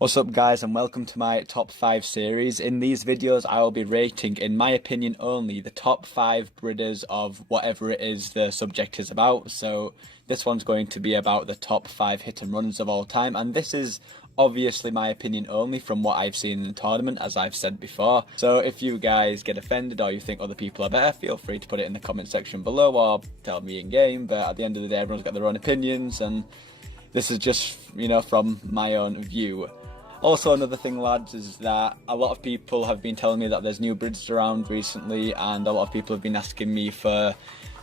What's up guys, and welcome to my top 5 series. In these videos I will be rating, in my opinion only, the top 5 breeders of whatever it is the subject is about. So this one's going to be about the top 5 hit and runs of all time, and this is obviously my opinion only from what I've seen in the tournament, as I've said before. So if you guys get offended or you think other people are better, feel free to put it in the comment section below or tell me in game, but at the end of the day everyone's got their own opinions and this is just, from my own view. Also, another thing, lads, is that a lot of people have been telling me that there's new breeds around recently, and a lot of people have been asking me for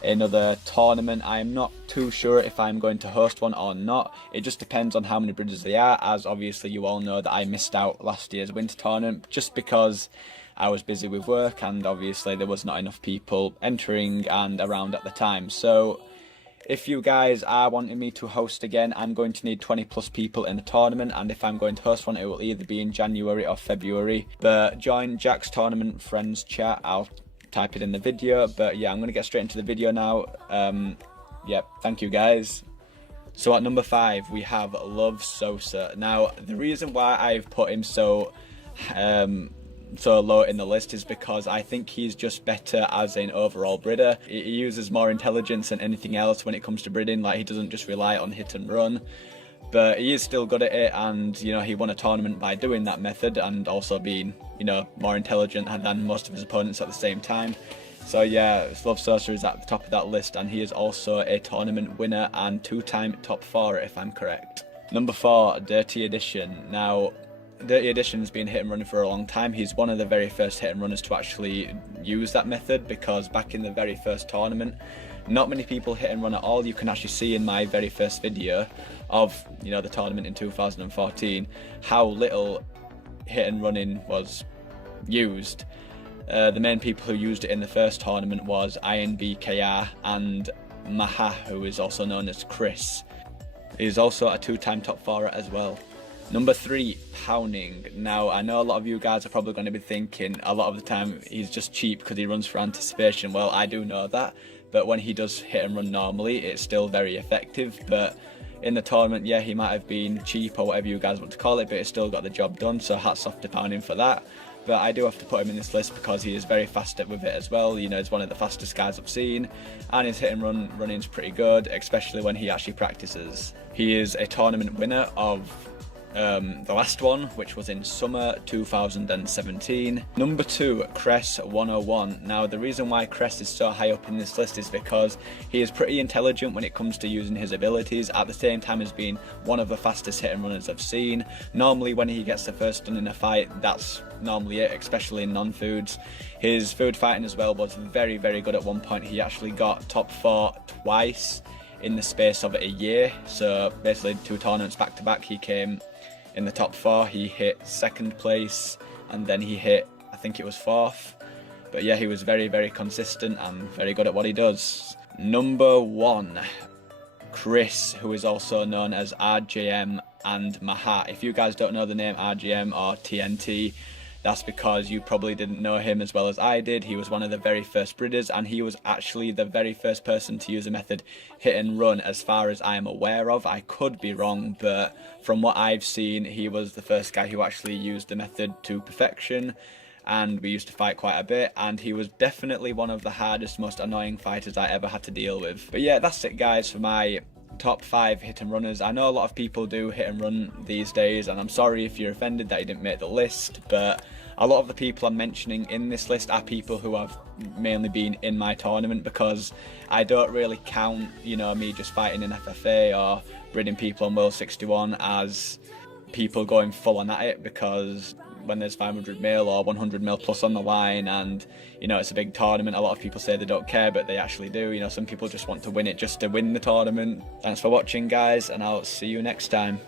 another tournament. I'm not too sure if I'm going to host one or not. It just depends on how many breeders there are, as obviously you all know that I missed out last year's winter tournament just because I was busy with work, and obviously there was not enough people entering and around at the time. So if you guys are wanting me to host again, I'm going to need 20 plus people in the tournament, and if I'm going to host one, it will either be in January or February. But join Jack's Tournament Friends chat, I'll type it in the video. But yeah, I'm going to get straight into the video now. Thank you guys. So at number 5 we have Love Sosa. Now the reason why I've put him so low in the list is because I think he's just better as an overall breeder. He uses more intelligence than anything else when it comes to breeding. Like, he doesn't just rely on hit and run, but he is still good at it, and he won a tournament by doing that method and also being more intelligent than most of his opponents at the same time. So yeah, Love Sosa is at the top of that list, and he is also a tournament winner and 2-time top 4 if I'm correct. Number 4, Dirty Edition. Now Dirty Edition's been hit and running for a long time. He's one of the very first hit and runners to actually use that method, because back in the very first tournament, not many people hit and run at all. You can actually see in my very first video of the tournament in 2014 how little hit and running was used. The main people who used it in the first tournament was INBKR and Maha, who is also known as Chris. He's also a 2-time top 4 as well. Number 3, Pounding. Now, I know a lot of you guys are probably going to be thinking a lot of the time he's just cheap because he runs for anticipation. Well, I do know that, but when he does hit and run normally, it's still very effective. But in the tournament, yeah, he might have been cheap or whatever you guys want to call it, but it's still got the job done, so hats off to Pounding for that. But I do have to put him in this list because he is very fast with it as well. He's one of the fastest guys I've seen, and his hit and running's pretty good, especially when he actually practices. He is a tournament winner of the last one, which was in summer 2017. Number 2, Cress 101. Now the reason why Cress is so high up in this list is because he is pretty intelligent when it comes to using his abilities, at the same time as being one of the fastest hit and runners I've seen. Normally when he gets the first stun in a fight, that's normally it, especially in non-foods. His food fighting as well was very, very good. At one point he actually got top 4 twice in the space of a year. So basically 2 tournaments back to back, he came in the top 4. He hit 2nd place, and then he hit, I think it was 4th. But yeah, he was very, very consistent and very good at what he does. Number 1, Chris, who is also known as RJM and Maha. If you guys don't know the name RJM or TNT, that's because you probably didn't know him as well as I did. He was one of the very first breeders, and he was actually the very first person to use a method hit and run as far as I am aware of. I could be wrong, but from what I've seen, he was the first guy who actually used the method to perfection, and we used to fight quite a bit, and he was definitely one of the hardest, most annoying fighters I ever had to deal with. But yeah, that's it guys for my top 5 hit and runners. I know a lot of people do hit and run these days, and I'm sorry if you're offended that you didn't make the list, but a lot of the people I'm mentioning in this list are people who have mainly been in my tournament, because I don't really count, me just fighting in FFA or breeding people on World 61 as people going full on at it, because when there's 500 mil or 100 mil plus on the line and it's a big tournament, a lot of people say they don't care, but they actually do. Some people just want to win it just to win the tournament. Thanks for watching guys, and I'll see you next time.